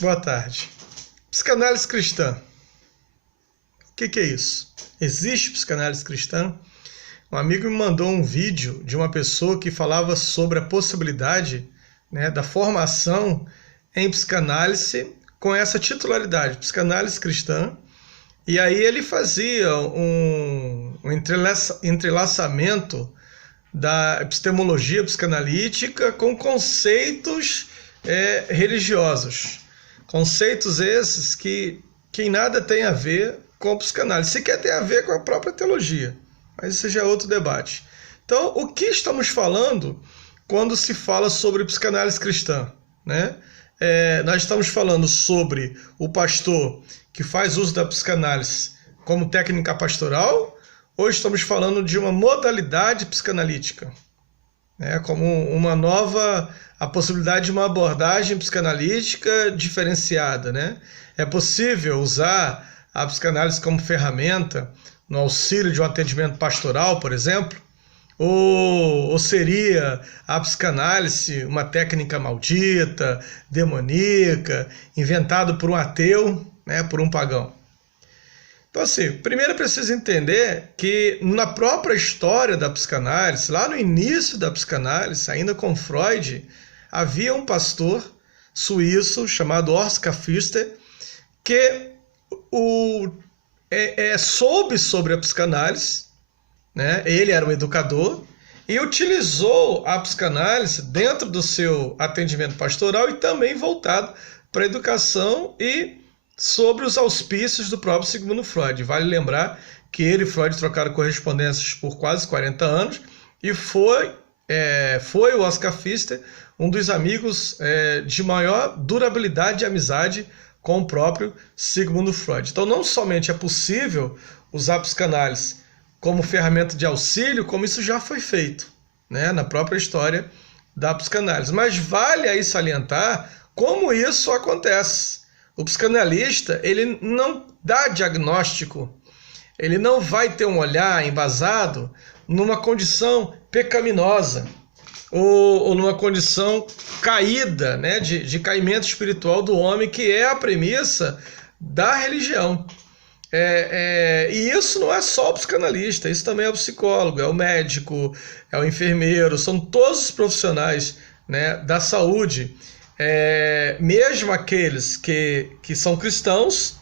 Boa tarde. Psicanálise cristã. O que é isso? Existe psicanálise cristã? Um amigo me mandou um vídeo de uma pessoa que falava sobre a possibilidade, da formação em psicanálise com essa titularidade, psicanálise cristã. E aí ele fazia um entrelaçamento da epistemologia psicanalítica com conceitos religiosos. Conceitos esses que em nada tem a ver com psicanálise, sequer tem a ver com a própria teologia, mas isso já é outro debate. Então, o que estamos falando quando se fala sobre psicanálise cristã? Nós estamos falando sobre o pastor que faz uso da psicanálise como técnica pastoral, ou estamos falando de uma modalidade psicanalítica, como a possibilidade de uma abordagem psicanalítica diferenciada, É possível usar a psicanálise como ferramenta no auxílio de um atendimento pastoral, por exemplo? Ou seria a psicanálise uma técnica maldita, demoníaca, inventada por um ateu, por um pagão? Então, assim, primeiro é preciso entender que na própria história da psicanálise, lá no início da psicanálise, ainda com Freud, havia um pastor suíço chamado Oskar Pfister que soube sobre a psicanálise, Ele era um educador e utilizou a psicanálise dentro do seu atendimento pastoral e também voltado para a educação e sobre os auspícios do próprio Sigmund Freud. Vale lembrar que ele e Freud trocaram correspondências por quase 40 anos e foi o Oskar Pfister um dos amigos de maior durabilidade de amizade com o próprio Sigmund Freud. Então, não somente é possível usar a psicanálise como ferramenta de auxílio, como isso já foi feito, na própria história da psicanálise. Mas vale aí salientar como isso acontece. O psicanalista, ele não dá diagnóstico, ele não vai ter um olhar embasado numa condição pecaminosa ou numa condição caída, de caimento espiritual do homem, que é a premissa da religião. E isso não é só o psicanalista, isso também é o psicólogo, é o médico, é o enfermeiro, são todos os profissionais, da saúde, mesmo aqueles que são cristãos,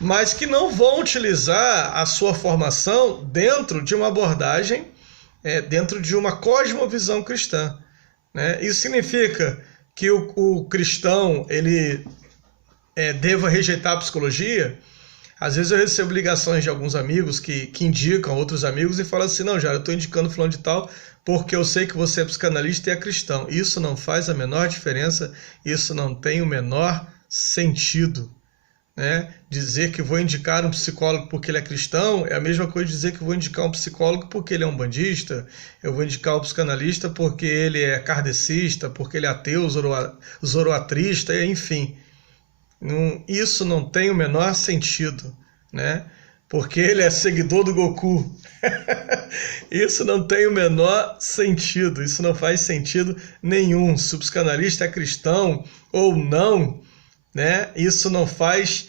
mas que não vão utilizar a sua formação dentro de uma abordagem, dentro de uma cosmovisão cristã. Isso significa que o cristão ele deva rejeitar a psicologia. Às vezes eu recebo ligações de alguns amigos que indicam outros amigos e falam assim: não, já eu estou indicando fulano de tal porque eu sei que você é psicanalista e é cristão. Isso não faz a menor diferença, isso não tem o menor sentido. Dizer que vou indicar um psicólogo porque ele é cristão é a mesma coisa de dizer que vou indicar um psicólogo porque ele é um bandista, eu vou indicar um psicanalista porque ele é kardecista, porque ele é ateu, zoroatrista, enfim. Isso não tem o menor sentido, porque ele é seguidor do Goku. Isso não tem o menor sentido, isso não faz sentido nenhum. Se o psicanalista é cristão ou não, isso não faz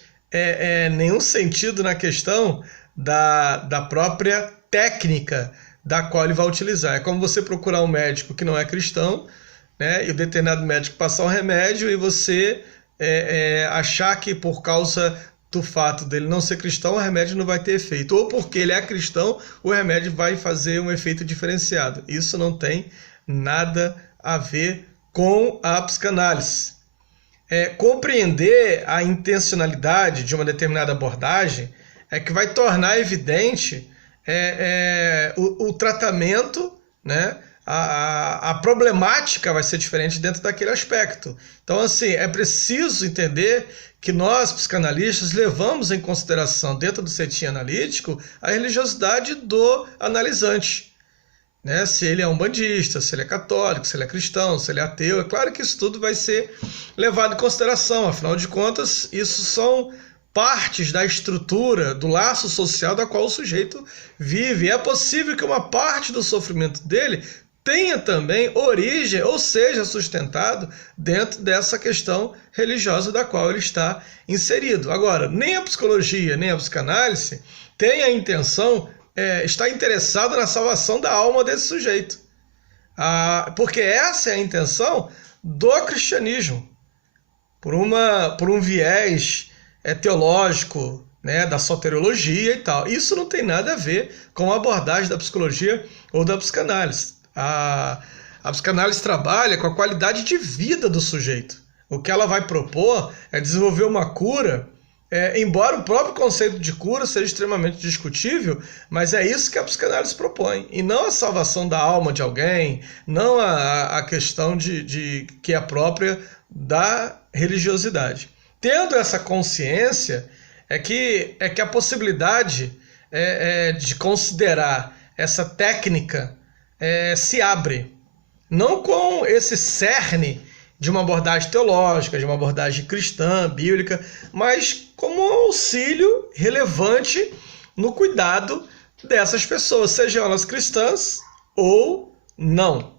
nenhum sentido na questão da própria técnica da qual ele vai utilizar. É como você procurar um médico que não é cristão, e o determinado médico passar um remédio e você achar que por causa do fato dele não ser cristão, o remédio não vai ter efeito. Ou porque ele é cristão, o remédio vai fazer um efeito diferenciado. Isso não tem nada a ver com a psicanálise. Compreender a intencionalidade de uma determinada abordagem é que vai tornar evidente o tratamento, a problemática vai ser diferente dentro daquele aspecto. Então, assim, é preciso entender que nós, psicanalistas, levamos em consideração, dentro do cetim analítico, a religiosidade do analisante. Se ele é um bandista, se ele é católico, se ele é cristão, se ele é ateu. É claro que isso tudo vai ser levado em consideração. Afinal de contas, isso são partes da estrutura, do laço social da qual o sujeito vive. É possível que uma parte do sofrimento dele tenha também origem, ou seja, sustentado dentro dessa questão religiosa da qual ele está inserido. Agora, nem a psicologia, nem a psicanálise tem a intenção, está interessada na salvação da alma desse sujeito. Porque essa é a intenção do cristianismo, por um viés teológico, né, da soteriologia e tal. Isso não tem nada a ver com a abordagem da psicologia ou da psicanálise. A psicanálise trabalha com a qualidade de vida do sujeito. O que ela vai propor é desenvolver uma cura, embora o próprio conceito de cura seja extremamente discutível, mas é isso que a psicanálise propõe, e não a salvação da alma de alguém, não a questão que é própria da religiosidade. Tendo essa consciência, é que a possibilidade de considerar essa técnica se abre, não com esse cerne de uma abordagem teológica, de uma abordagem cristã, bíblica, mas como um auxílio relevante no cuidado dessas pessoas, sejam elas cristãs ou não.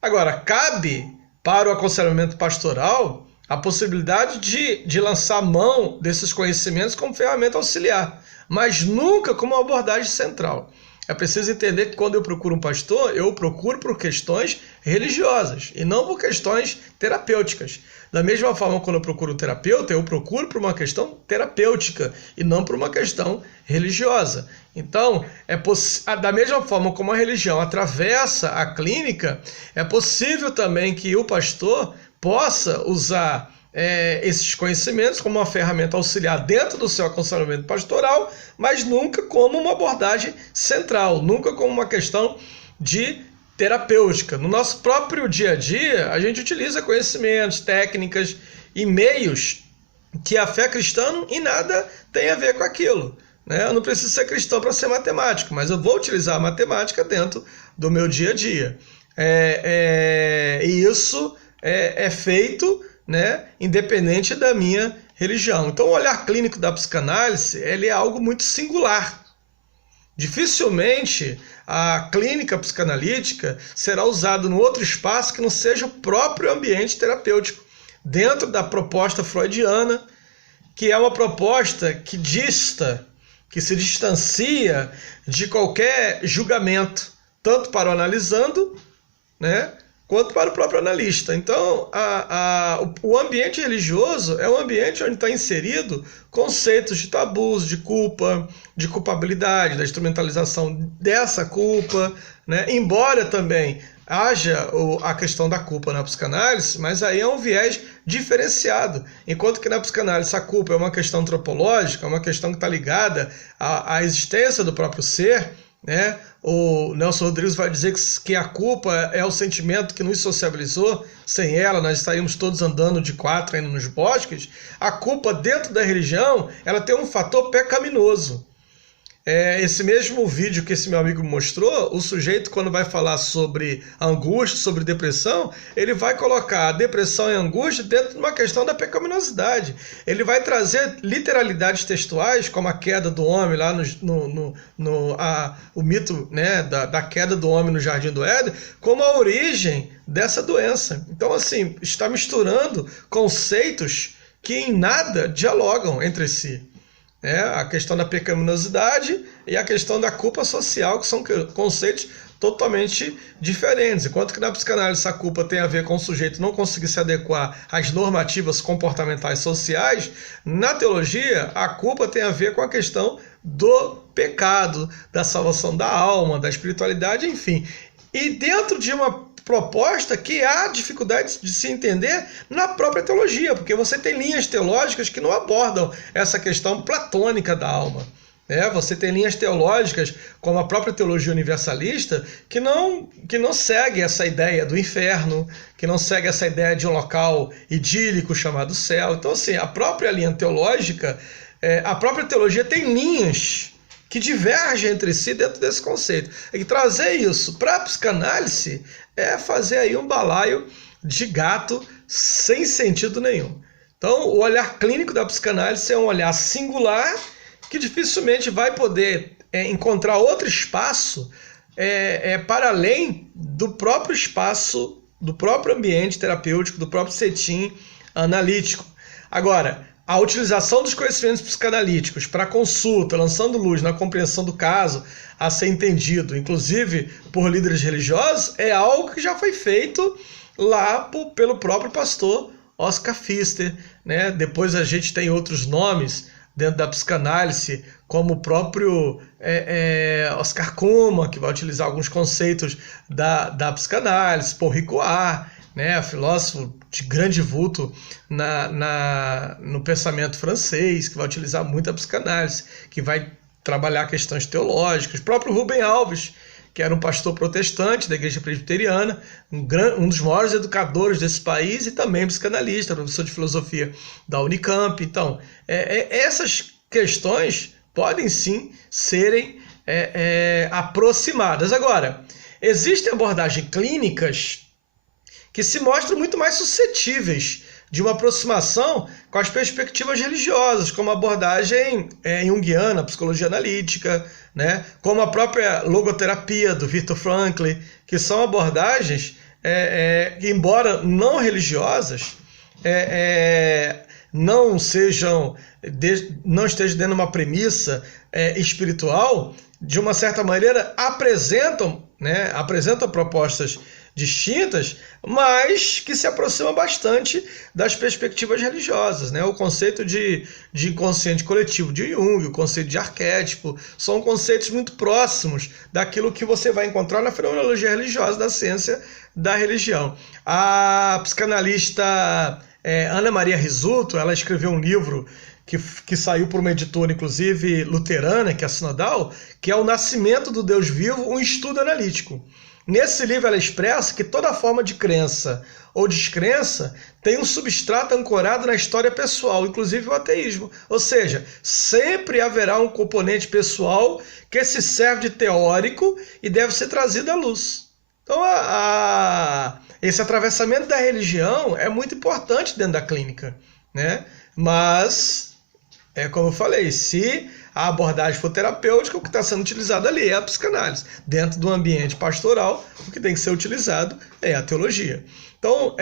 Agora, cabe para o aconselhamento pastoral a possibilidade de lançar mão desses conhecimentos como ferramenta auxiliar, mas nunca como uma abordagem central. É preciso entender que quando eu procuro um pastor, eu procuro por questões religiosas e não por questões terapêuticas. Da mesma forma, quando eu procuro um terapeuta, eu procuro por uma questão terapêutica e não por uma questão religiosa. Então, da mesma forma como a religião atravessa a clínica, é possível também que o pastor possa usar esses conhecimentos como uma ferramenta auxiliar dentro do seu aconselhamento pastoral, mas nunca como uma abordagem central, nunca como uma questão de terapêutica. No nosso próprio dia a dia, a gente utiliza conhecimentos, técnicas e meios que a fé cristã em nada tem a ver com aquilo. Eu não preciso ser cristão para ser matemático, mas eu vou utilizar a matemática dentro do meu dia a dia. E isso é feito, independente da minha religião. Então, o olhar clínico da psicanálise ele é algo muito singular. Dificilmente a clínica psicanalítica será usada em outro espaço que não seja o próprio ambiente terapêutico, dentro da proposta freudiana, que é uma proposta que se distancia de qualquer julgamento, tanto para o analisando, quanto para o próprio analista. Então, o ambiente religioso é um ambiente onde está inserido conceitos de tabus, de culpa, de culpabilidade, da instrumentalização dessa culpa, embora também haja a questão da culpa na psicanálise, mas aí é um viés diferenciado. Enquanto que na psicanálise a culpa é uma questão antropológica, é uma questão que está ligada à existência do próprio ser, O Nelson Rodrigues vai dizer que a culpa é o sentimento que nos sociabilizou. Sem ela, nós estaríamos todos andando de quatro ainda nos bosques. A culpa dentro da religião, ela tem um fator pecaminoso. Esse mesmo vídeo que esse meu amigo mostrou, o sujeito, quando vai falar sobre angústia, sobre depressão, ele vai colocar a depressão e a angústia dentro de uma questão da pecaminosidade. Ele vai trazer literalidades textuais, como a queda do homem, lá o mito da queda do homem no Jardim do Éden, como a origem dessa doença. Então, assim, está misturando conceitos que em nada dialogam entre si. A questão da pecaminosidade e a questão da culpa social, que são conceitos totalmente diferentes. Enquanto que na psicanálise a culpa tem a ver com o sujeito não conseguir se adequar às normativas comportamentais sociais, na teologia a culpa tem a ver com a questão do pecado, da salvação da alma, da espiritualidade, enfim. E dentro de uma proposta que há dificuldade de se entender na própria teologia, porque você tem linhas teológicas que não abordam essa questão platônica da alma. Você tem linhas teológicas, como a própria teologia universalista, que não segue essa ideia do inferno, que não segue essa ideia de um local idílico chamado céu. Então, assim, a própria linha teológica, a própria teologia tem linhas que divergem entre si dentro desse conceito. E trazer isso para a psicanálise é fazer aí um balaio de gato sem sentido nenhum. Então, o olhar clínico da psicanálise é um olhar singular que dificilmente vai poder encontrar outro espaço para além do próprio espaço, do próprio ambiente terapêutico, do próprio setting analítico. Agora, a utilização dos conhecimentos psicanalíticos para consulta, lançando luz na compreensão do caso a ser entendido, inclusive por líderes religiosos, é algo que já foi feito lá pelo próprio pastor Oscar Pfister, né? Depois a gente tem outros nomes dentro da psicanálise, como o próprio Oscar Cullmann, que vai utilizar alguns conceitos da psicanálise, Paul Ricoeur, né, filósofo de grande vulto no pensamento francês, que vai utilizar muito a psicanálise, que vai trabalhar questões teológicas. O próprio Rubem Alves, que era um pastor protestante da igreja presbiteriana, um dos maiores educadores desse país e também psicanalista, professor de filosofia da Unicamp. Então, essas questões podem sim serem aproximadas. Agora, existem abordagens clínicas que se mostram muito mais suscetíveis de uma aproximação com as perspectivas religiosas, como a abordagem junguiana, psicologia analítica, né? Como a própria logoterapia do Viktor Frankl, que são abordagens que, embora não religiosas, não estejam dentro de uma premissa espiritual, de uma certa maneira apresentam propostas distintas, mas que se aproximam bastante das perspectivas religiosas, né? O conceito de inconsciente coletivo de Jung, o conceito de arquétipo, são conceitos muito próximos daquilo que você vai encontrar na fenomenologia religiosa, da ciência da religião. A psicanalista Ana Maria Rizzuto, ela escreveu um livro que saiu por uma editora, inclusive luterana, que é a Sinodal, que é O Nascimento do Deus Vivo, um estudo analítico. Nesse livro ela expressa que toda forma de crença ou descrença tem um substrato ancorado na história pessoal, inclusive o ateísmo. Ou seja, sempre haverá um componente pessoal que se serve de teórico e deve ser trazido à luz. Então, esse atravessamento da religião é muito importante dentro da clínica, né? Mas, como eu falei, se a abordagem for terapêutica, o que está sendo utilizado ali é a psicanálise. Dentro do ambiente pastoral, o que tem que ser utilizado é a teologia. Então,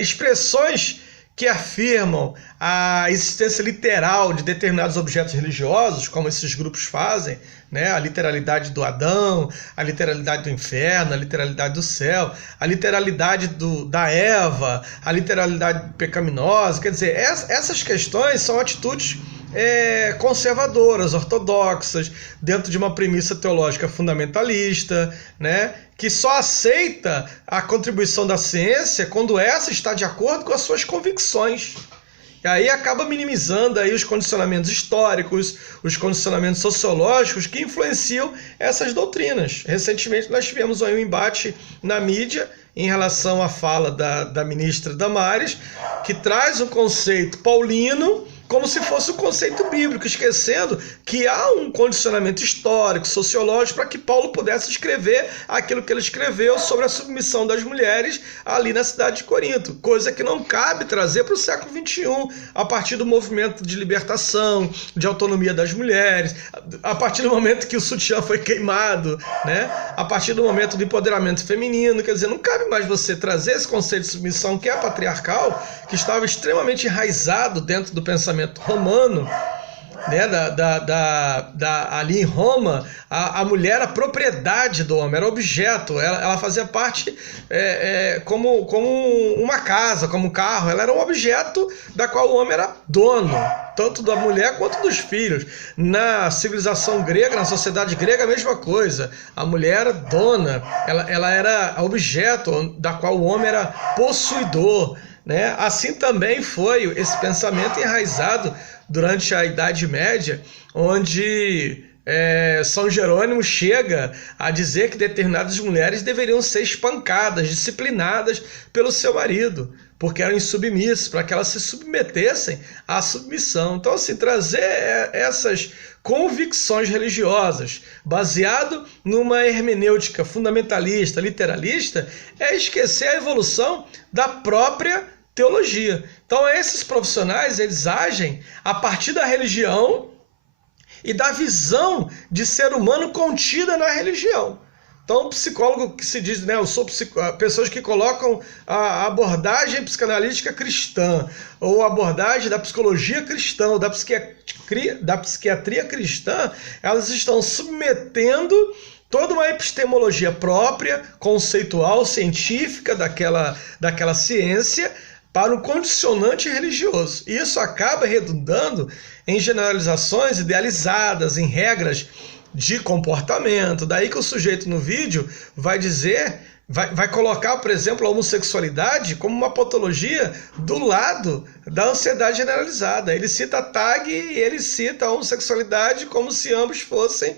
expressões que afirmam a existência literal de determinados objetos religiosos, como esses grupos fazem, né? A literalidade do Adão, a literalidade do inferno, a literalidade do céu, a literalidade da Eva, a literalidade pecaminosa. Quer dizer, essas questões são atitudes conservadoras, ortodoxas, dentro de uma premissa teológica fundamentalista, né? Que só aceita a contribuição da ciência quando essa está de acordo com as suas convicções. E aí acaba minimizando aí os condicionamentos históricos, os condicionamentos sociológicos que influenciam essas doutrinas. Recentemente nós tivemos aí um embate na mídia em relação à fala da ministra Damares, que traz um conceito paulino como se fosse um conceito bíblico, esquecendo que há um condicionamento histórico, sociológico, para que Paulo pudesse escrever aquilo que ele escreveu sobre a submissão das mulheres ali na cidade de Corinto, coisa que não cabe trazer para o século XXI, a partir do movimento de libertação, de autonomia das mulheres, a partir do momento que o sutiã foi queimado, né? A partir do momento do empoderamento feminino. Quer dizer, não cabe mais você trazer esse conceito de submissão que é patriarcal, que estava extremamente enraizado dentro do pensamento romano, né? Ali em Roma, a mulher era propriedade do homem, era objeto, ela fazia parte como uma casa, como um carro, ela era um objeto da qual o homem era dono, tanto da mulher quanto dos filhos. Na civilização grega, na sociedade grega, a mesma coisa, a mulher era dona, ela era objeto da qual o homem era possuidor, né? Assim também foi esse pensamento enraizado durante a Idade Média, onde São Jerônimo chega a dizer que determinadas mulheres deveriam ser espancadas, disciplinadas pelo seu marido, porque eram insubmissas, para que elas se submetessem à submissão. Então, assim, trazer essas convicções religiosas baseado numa hermenêutica fundamentalista, literalista, é esquecer a evolução da própria teologia. Então, esses profissionais, eles agem a partir da religião e da visão de ser humano contida na religião. Então, o psicólogo que se diz, né, eu sou pessoas que colocam a abordagem psicanalítica cristã, ou a abordagem da psicologia cristã, ou da psiquiatria cristã, elas estão submetendo toda uma epistemologia própria, conceitual, científica daquela ciência para um condicionante religioso. E isso acaba redundando em generalizações idealizadas, em regras de comportamento. Daí que o sujeito no vídeo vai dizer, vai colocar, por exemplo, a homossexualidade como uma patologia do lado da ansiedade generalizada. Ele cita a TAG e ele cita a homossexualidade como se ambos fossem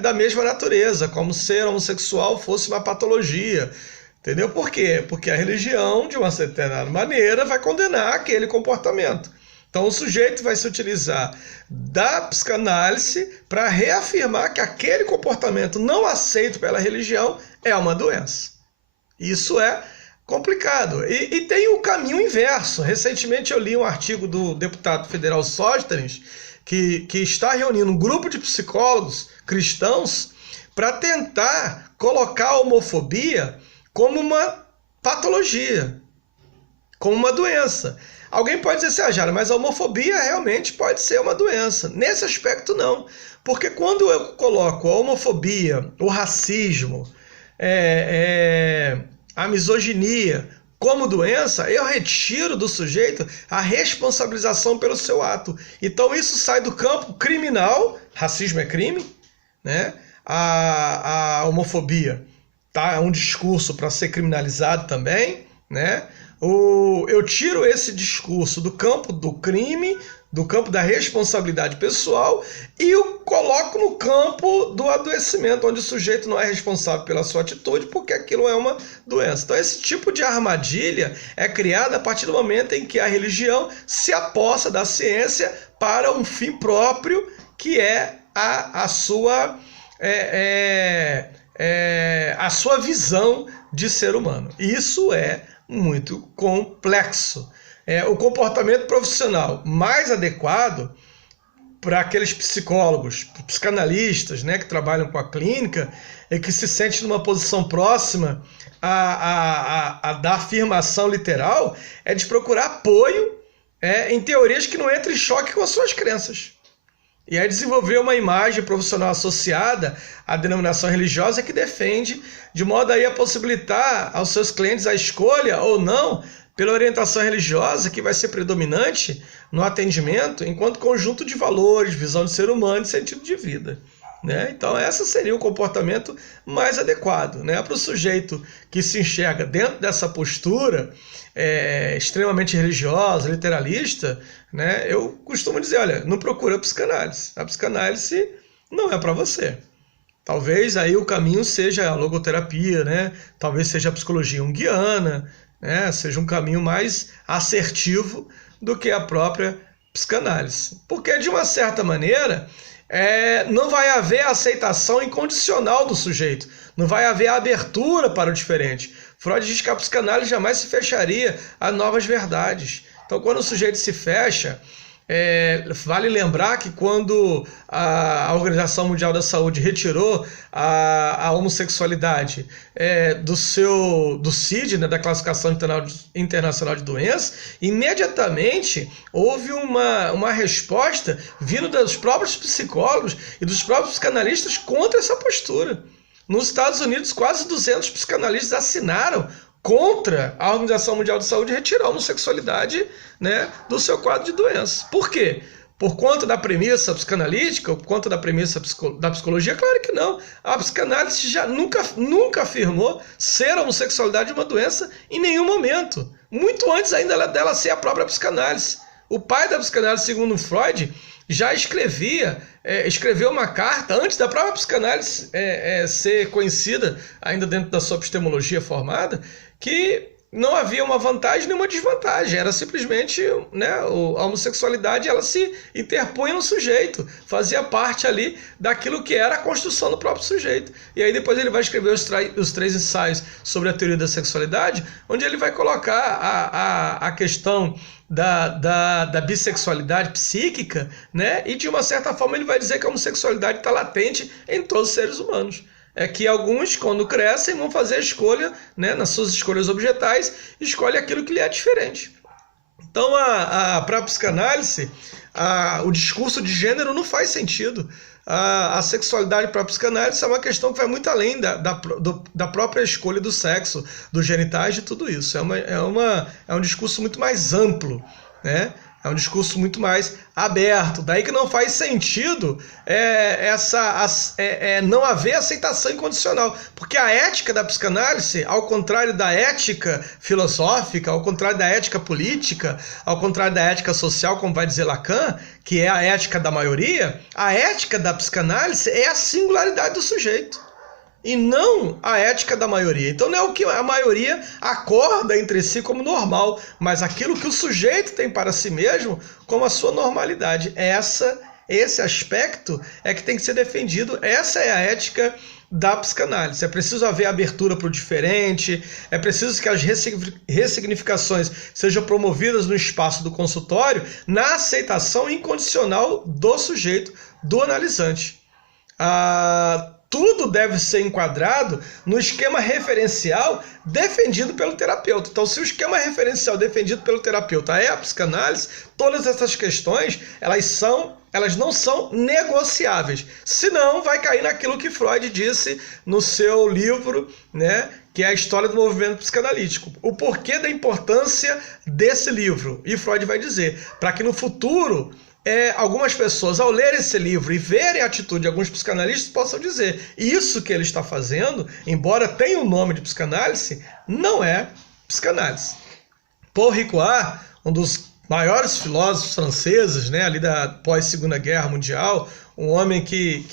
da mesma natureza, como ser homossexual fosse uma patologia. Entendeu? Por quê? Porque a religião, de uma determinada maneira, vai condenar aquele comportamento. Então o sujeito vai se utilizar da psicanálise para reafirmar que aquele comportamento não aceito pela religião é uma doença. Isso é complicado. E tem o caminho inverso. Recentemente eu li um artigo do deputado federal Sóstenes, que está reunindo um grupo de psicólogos cristãos para tentar colocar a homofobia como uma patologia, como uma doença. Alguém pode dizer assim, Jara, mas a homofobia realmente pode ser uma doença. Nesse aspecto, não. Porque quando eu coloco a homofobia, o racismo, a misoginia como doença, eu retiro do sujeito a responsabilização pelo seu ato. Então isso sai do campo criminal, racismo é crime, né? A homofobia é um discurso para ser criminalizado também, né? Eu tiro esse discurso do campo do crime, do campo da responsabilidade pessoal e o coloco no campo do adoecimento, onde o sujeito não é responsável pela sua atitude porque aquilo é uma doença. Então esse tipo de armadilha é criada a partir do momento em que a religião se apossa da ciência para um fim próprio, que é a sua visão de ser humano. Isso é muito complexo. O comportamento profissional mais adequado para aqueles psicólogos, psicanalistas, né, que trabalham com a clínica e que se sentem numa posição próxima da afirmação literal, é de procurar apoio em teorias que não entrem em choque com as suas crenças. E aí desenvolver uma imagem profissional associada à denominação religiosa que defende, de modo aí a possibilitar aos seus clientes a escolha ou não pela orientação religiosa que vai ser predominante no atendimento enquanto conjunto de valores, visão de ser humano e sentido de vida. Né? Então esse seria o comportamento mais adequado, né? Para o sujeito que se enxerga dentro dessa postura extremamente religiosa, literalista, né? Eu costumo dizer, olha, não procura a psicanálise. A psicanálise não é para você. Talvez aí o caminho seja a logoterapia, né? Talvez seja a psicologia junguiana, né? Seja um caminho mais assertivo do que a própria psicanálise. Porque, de uma certa maneira, não vai haver aceitação incondicional do sujeito, não vai haver abertura para o diferente. Freud diz que a psicanálise jamais se fecharia a novas verdades. Então, quando o sujeito se fecha, vale lembrar que quando a Organização Mundial da Saúde retirou a homossexualidade do CID, né, da Classificação Internacional de Doenças, imediatamente houve uma resposta vindo dos próprios psicólogos e dos próprios psicanalistas contra essa postura. Nos Estados Unidos, quase 200 psicanalistas assinaram contra a Organização Mundial de Saúde retirar a homossexualidade, né, do seu quadro de doença. Por quê? Por conta da premissa psicanalítica, por conta da premissa da psicologia? Claro que não. A psicanálise já nunca afirmou ser a homossexualidade uma doença em nenhum momento. Muito antes ainda dela ser a própria psicanálise. O pai da psicanálise, segundo Freud, já escreveu uma carta, antes da própria psicanálise ser conhecida, ainda dentro da sua epistemologia formada, que não havia uma vantagem nem uma desvantagem, era simplesmente, né, a homossexualidade ela se interpunha no sujeito, fazia parte ali daquilo que era a construção do próprio sujeito. E aí depois ele vai escrever os 3 ensaios sobre a teoria da sexualidade, onde ele vai colocar a questão da bissexualidade psíquica, né? E de uma certa forma ele vai dizer que a homossexualidade está latente em todos os seres humanos. é que alguns, quando crescem, vão fazer a escolha, né, nas suas escolhas objetais, escolhe aquilo que lhe é diferente. Então, para a psicanálise, o discurso de gênero não faz sentido. A sexualidade para a psicanálise é uma questão que vai muito além da própria escolha do sexo, dos genitais, de tudo isso. É um discurso muito mais amplo, né? É um discurso muito mais aberto. Daí que não faz sentido não haver aceitação incondicional. Porque a ética da psicanálise, ao contrário da ética filosófica, ao contrário da ética política, ao contrário da ética social, como vai dizer Lacan, que é a ética da maioria, a ética da psicanálise é a singularidade do sujeito. E não a ética da maioria. Então não é o que a maioria acorda entre si como normal, mas aquilo que o sujeito tem para si mesmo como a sua normalidade. Esse aspecto é que tem que ser defendido. Essa é a ética da psicanálise. É preciso haver abertura para o diferente, é preciso que as ressignificações sejam promovidas no espaço do consultório na aceitação incondicional do sujeito, do analisante. Tudo deve ser enquadrado no esquema referencial defendido pelo terapeuta. Então, se o esquema referencial defendido pelo terapeuta é a psicanálise, todas essas questões, elas não são negociáveis. Senão, vai cair naquilo que Freud disse no seu livro, né, que é a história do movimento psicanalítico. O porquê da importância desse livro. E Freud vai dizer, para que no futuro algumas pessoas, ao lerem esse livro e verem a atitude de alguns psicanalistas, possam dizer: isso que ele está fazendo, embora tenha o nome de psicanálise, não é psicanálise. Paul Ricoeur, um dos maiores filósofos franceses, né, ali da pós-Segunda Guerra Mundial, um homem que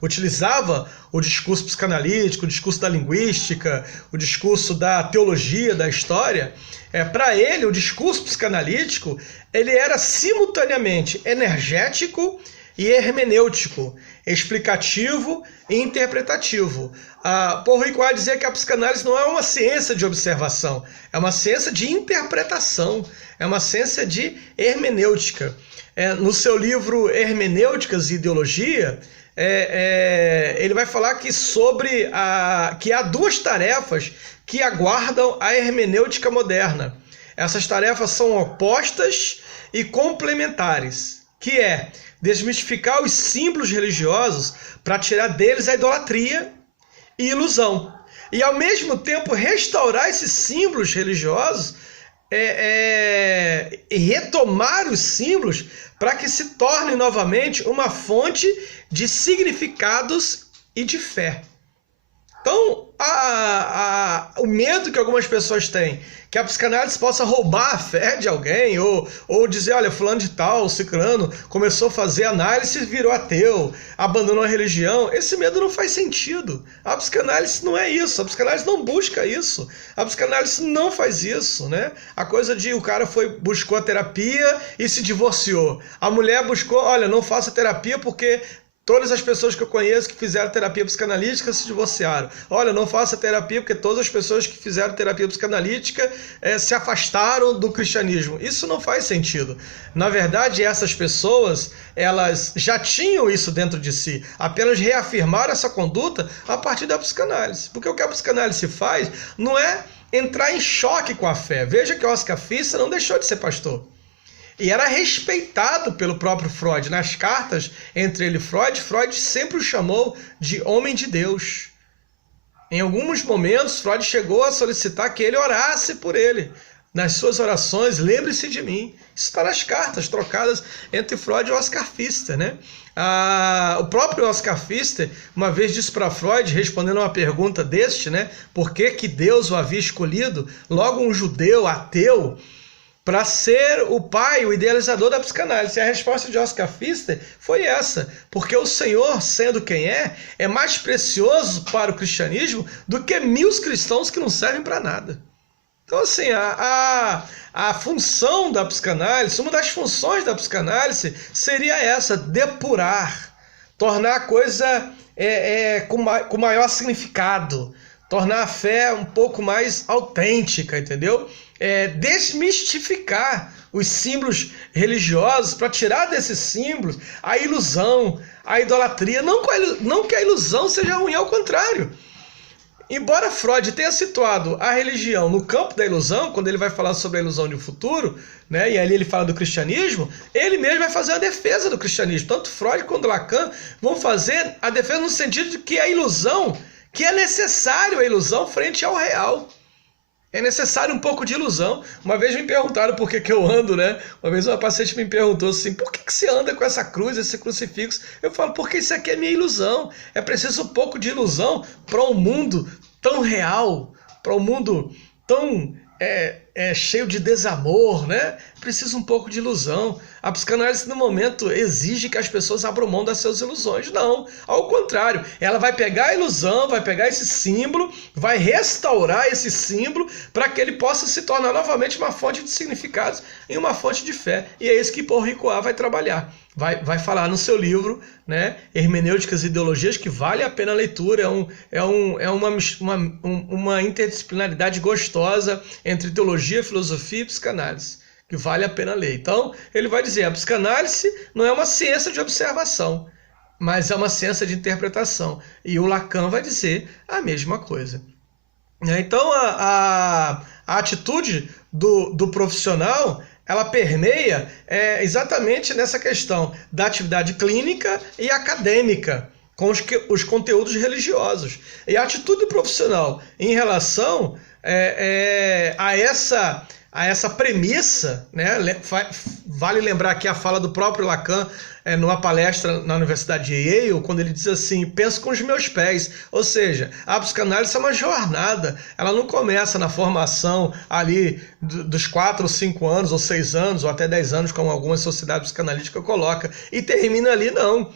utilizava o discurso psicanalítico, o discurso da linguística, o discurso da teologia, da história. Para ele, o discurso psicanalítico ele era simultaneamente energético e hermenêutico, explicativo e interpretativo. Paul Ricoeur dizia que a psicanálise não é uma ciência de observação, é uma ciência de interpretação, é uma ciência de hermenêutica. No seu livro Hermenêuticas e Ideologia, ele vai falar que que há duas tarefas que aguardam a hermenêutica moderna. Essas tarefas são opostas e complementares, que é desmistificar os símbolos religiosos para tirar deles a idolatria e ilusão. E, ao mesmo tempo, restaurar esses símbolos religiosos e retomar os símbolos para que se tornem novamente uma fonte de significados e de fé. Então, o medo que algumas pessoas têm, que a psicanálise possa roubar a fé de alguém, ou dizer, olha, fulano de tal, ciclano, começou a fazer análise e virou ateu, abandonou a religião, esse medo não faz sentido. A psicanálise não é isso, a psicanálise não busca isso, a psicanálise não faz isso, né? A coisa de o cara buscou a terapia e se divorciou. A mulher buscou, olha, não faça terapia porque todas as pessoas que eu conheço que fizeram terapia psicanalítica se divorciaram. Olha, não faça terapia porque todas as pessoas que fizeram terapia psicanalítica se afastaram do cristianismo. Isso não faz sentido. Na verdade, essas pessoas, elas já tinham isso dentro de si. Apenas reafirmaram essa conduta a partir da psicanálise. Porque o que a psicanálise faz não é entrar em choque com a fé. Veja que Oscar Fischer não deixou de ser pastor. E era respeitado pelo próprio Freud. Nas cartas entre ele e Freud sempre o chamou de homem de Deus. Em alguns momentos, Freud chegou a solicitar que ele orasse por ele. Nas suas orações, lembre-se de mim. Isso está nas cartas trocadas entre Freud e Oscar Fischer, né? O próprio Oscar Fischer, uma vez disse para Freud, respondendo a uma pergunta deste, né? Por que Deus o havia escolhido? Logo um judeu, ateu, para ser o pai, o idealizador da psicanálise. E a resposta de Oscar Fischer foi essa: porque o Senhor, sendo quem é mais precioso para o cristianismo do que 1000 cristãos que não servem para nada. Então, assim, a função da psicanálise, uma das funções da psicanálise seria essa: depurar, tornar a coisa com maior significado, tornar a fé um pouco mais autêntica, entendeu? Desmistificar os símbolos religiosos para tirar desses símbolos a ilusão, a idolatria. Não que a ilusão seja ruim, ao contrário. Embora Freud tenha situado a religião no campo da ilusão, quando ele vai falar sobre a ilusão de um futuro, né, e ali ele fala do cristianismo, ele mesmo vai fazer a defesa do cristianismo. Tanto Freud quanto Lacan vão fazer a defesa no sentido de que a ilusão, que é necessário a ilusão frente ao real. É necessário um pouco de ilusão. Uma vez me perguntaram por que eu ando, né? Uma vez uma paciente me perguntou assim, por que você anda com essa cruz, esse crucifixo? Eu falo, porque isso aqui é minha ilusão. É preciso um pouco de ilusão para um mundo tão real, para um mundo tão cheio de desamor, né? Precisa um pouco de ilusão. A psicanálise, no momento, exige que as pessoas abram mão das suas ilusões. Não, ao contrário. Ela vai pegar a ilusão, vai pegar esse símbolo, vai restaurar esse símbolo para que ele possa se tornar novamente uma fonte de significados e uma fonte de fé. E é isso que Paul Ricoeur vai trabalhar. Vai falar no seu livro, né, Hermenêuticas e Ideologias, que vale a pena a leitura. É uma interdisciplinaridade gostosa entre teologia, filosofia e psicanálise, que vale a pena ler. Então, ele vai dizer, a psicanálise não é uma ciência de observação, mas é uma ciência de interpretação. E o Lacan vai dizer a mesma coisa. Então, a atitude do profissional, ela permeia exatamente nessa questão da atividade clínica e acadêmica, com os conteúdos religiosos. E a atitude profissional em relação a essa premissa, né? Vale lembrar aqui a fala do próprio Lacan numa palestra na Universidade de Yale, quando ele diz assim, penso com os meus pés. Ou seja, a psicanálise é uma jornada, ela não começa na formação ali dos 4 ou 5 anos, ou 6 anos, ou até 10 anos, como algumas sociedades psicanalíticas colocam, e termina ali, não.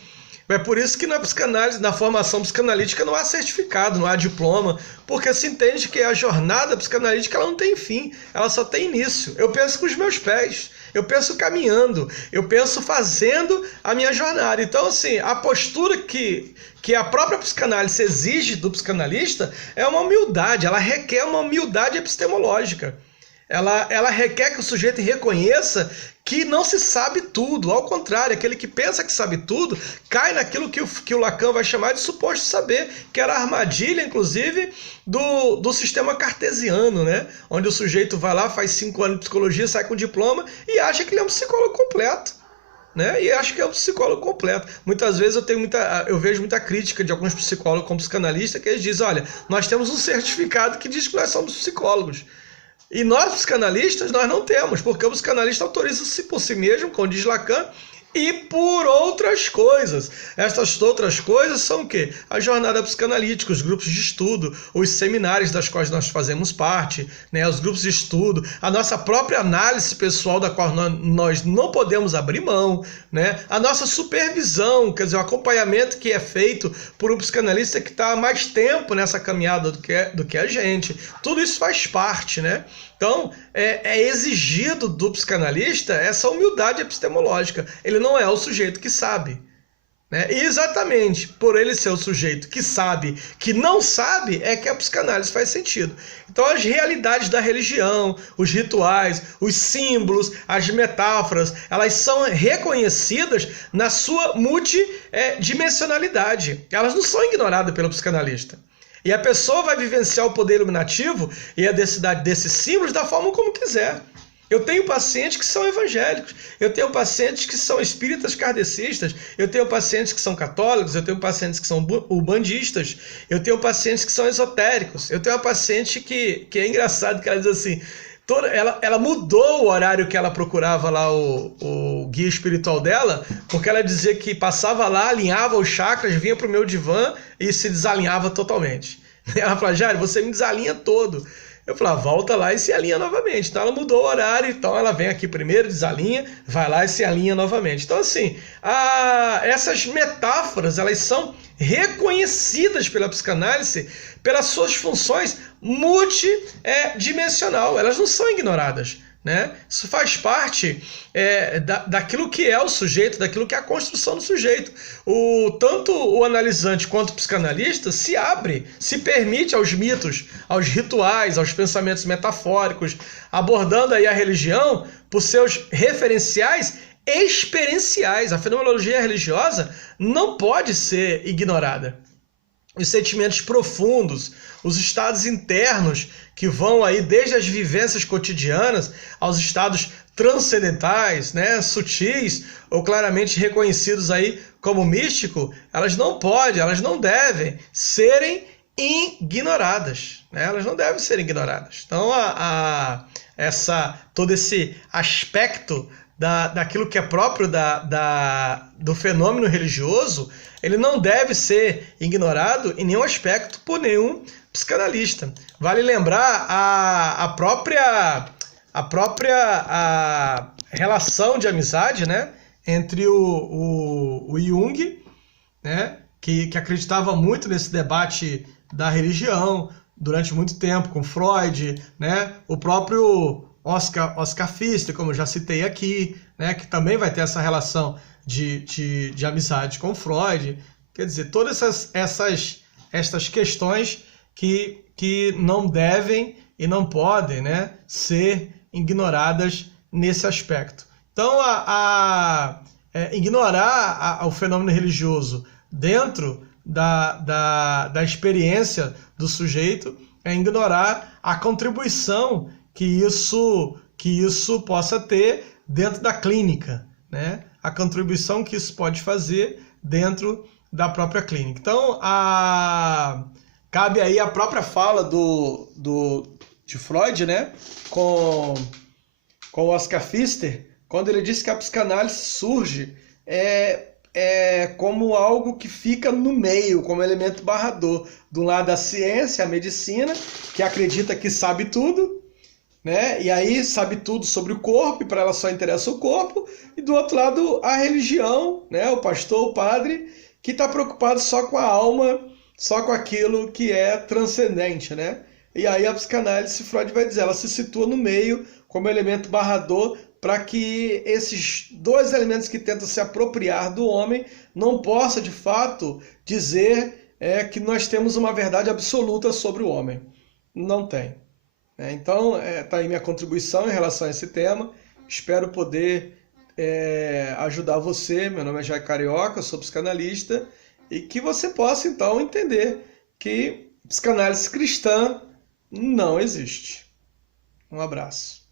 É por isso que na psicanálise, na formação psicanalítica, não há certificado, não há diploma, porque se entende que a jornada psicanalítica ela não tem fim, ela só tem início. Eu penso com os meus pés, eu penso caminhando, eu penso fazendo a minha jornada. Então, assim, a postura que a própria psicanálise exige do psicanalista é uma humildade, ela requer uma humildade epistemológica. Ela requer que o sujeito reconheça que não se sabe tudo. Ao contrário, aquele que pensa que sabe tudo cai naquilo que o Lacan vai chamar de suposto saber, que era a armadilha, inclusive, do sistema cartesiano, né? Onde o sujeito vai lá, faz 5 anos de psicologia, sai com diploma e acha que ele é um psicólogo completo. Né? E acho que é um psicólogo completo. Muitas vezes eu vejo muita crítica de alguns psicólogos como psicanalistas, que eles dizem, olha, nós temos um certificado que diz que nós somos psicólogos. E nós, psicanalistas, nós não temos, porque o psicanalista autoriza-se por si mesmo, como diz Lacan, e por outras coisas. Estas outras coisas são o quê? A jornada psicanalítica, os grupos de estudo, os seminários das quais nós fazemos parte, né? Os grupos de estudo, a nossa própria análise pessoal da qual nós não podemos abrir mão, né? A nossa supervisão, quer dizer, o acompanhamento que é feito por um psicanalista que está há mais tempo nessa caminhada do que a gente. Tudo isso faz parte, né? Então, é exigido do psicanalista essa humildade epistemológica. Ele não é o sujeito que sabe. Né? E exatamente por ele ser o sujeito que sabe, que não sabe, é que a psicanálise faz sentido. Então, as realidades da religião, os rituais, os símbolos, as metáforas, elas são reconhecidas na sua multidimensionalidade. Elas não são ignoradas pelo psicanalista. E a pessoa vai vivenciar o poder iluminativo e a densidade desses símbolos da forma como quiser. Eu tenho pacientes que são evangélicos, eu tenho pacientes que são espíritas kardecistas, eu tenho pacientes que são católicos, eu tenho pacientes que são umbandistas, eu tenho pacientes que são esotéricos, eu tenho uma paciente que é engraçado, que ela diz assim, ela mudou o horário que ela procurava lá o guia espiritual dela, porque ela dizia que passava lá, alinhava os chakras, vinha para o meu divã e se desalinhava totalmente. Ela falou, Jairo, você me desalinha todo. Eu falei, volta lá e se alinha novamente. Então ela mudou o horário, então ela vem aqui primeiro, desalinha, vai lá e se alinha novamente. Então assim, essas metáforas, elas são reconhecidas pela psicanálise pelas suas funções multidimensional. Elas não são ignoradas. né? Isso faz parte daquilo que é o sujeito, daquilo que é a construção do sujeito. Tanto o analisante quanto o psicanalista se abre, se permite aos mitos, aos rituais, aos pensamentos metafóricos, abordando aí a religião por seus referenciais experienciais. A fenomenologia religiosa não pode ser ignorada. Os sentimentos profundos, os estados internos que vão aí desde as vivências cotidianas aos estados transcendentais, né, sutis ou claramente reconhecidos aí como místico, elas não podem, elas não devem serem ignoradas, né? Elas não devem ser ignoradas. Então, todo esse aspecto daquilo que é próprio do fenômeno religioso, ele não deve ser ignorado em nenhum aspecto por nenhum psicanalista. Vale lembrar a própria relação de amizade, né, entre o Jung, né, que acreditava muito nesse debate da religião durante muito tempo, com Freud, né, o próprio Oscar Pfister, como eu já citei aqui, né, que também vai ter essa relação de amizade com Freud. Quer dizer, todas essas questões que não devem e não podem, né, ser ignoradas nesse aspecto. Então, ignorar o fenômeno religioso dentro da experiência do sujeito é ignorar a contribuição que isso possa ter dentro da clínica, né? A contribuição que isso pode fazer dentro da própria clínica. Então, cabe aí a própria fala de Freud, né? Com Oscar Pfister, quando ele disse que a psicanálise surge como algo que fica no meio, como elemento barrador. Do lado da ciência, a medicina, que acredita que sabe tudo, né? E aí sabe tudo sobre o corpo, e para ela só interessa o corpo. E do outro lado, a religião, né? O pastor, o padre, que está preocupado só com a alma, só com aquilo que é transcendente, né? E aí a psicanálise, Freud vai dizer, ela se situa no meio como elemento barrador para que esses dois elementos que tentam se apropriar do homem não possa, de fato, dizer que nós temos uma verdade absoluta sobre o homem. Não tem. Então, está aí minha contribuição em relação a esse tema. Espero poder ajudar você. Meu nome é Jair Carioca, sou psicanalista, e que você possa, então, entender que psicanálise cristã não existe. Um abraço.